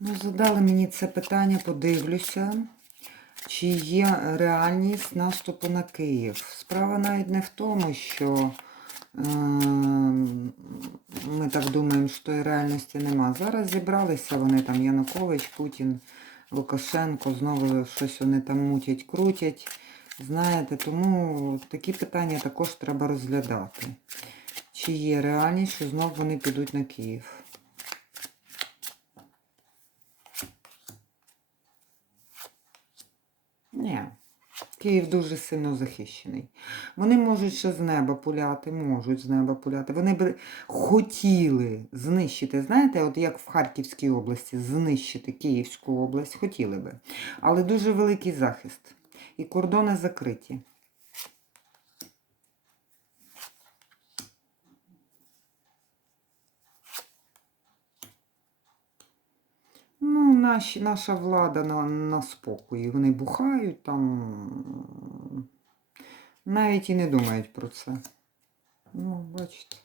Ну, задали мені це питання, подивлюся, чи є реальність наступу на Київ. Справа навіть не в тому, що е, ми так думаємо, що і реальності нема. Зараз зібралися вони там Янукович, Путін, Лукашенко, знову щось вони там мутять, крутять. Знаєте, тому такі питання також треба розглядати. Чи є реальність, що знов вони підуть на Київ? Ні. Київ дуже сильно захищений. Вони можуть ще з неба пуляти, можуть з неба пуляти. Вони б хотіли знищити, знаєте, от як в Харківській області, знищити Київську область, хотіли би. Але дуже великий захист. І кордони закриті. Наші, наша влада на, на спокої. Вони бухають там. Навіть і не думають про це. Ну, бачите.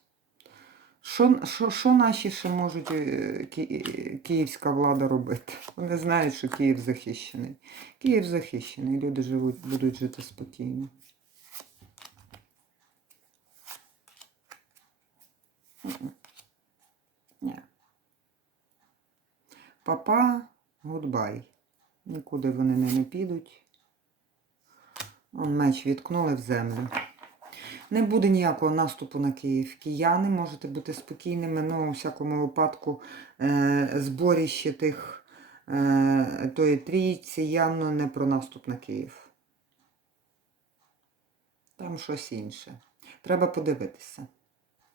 Що, що, що наші ще можуть е, ки- київська влада робити? Вони знають, що Київ захищений. Київ захищений, люди живуть, будуть жити спокійно. Ні. Папа, гудбай. Нікуди вони не, не підуть. Он меч відкнули в землю. Не буде ніякого наступу на Київ. Кияни можете бути спокійними, ну, у всякому випадку, е, зборіще тих е, тої трійці явно не про наступ на Київ. Там щось інше. Треба подивитися.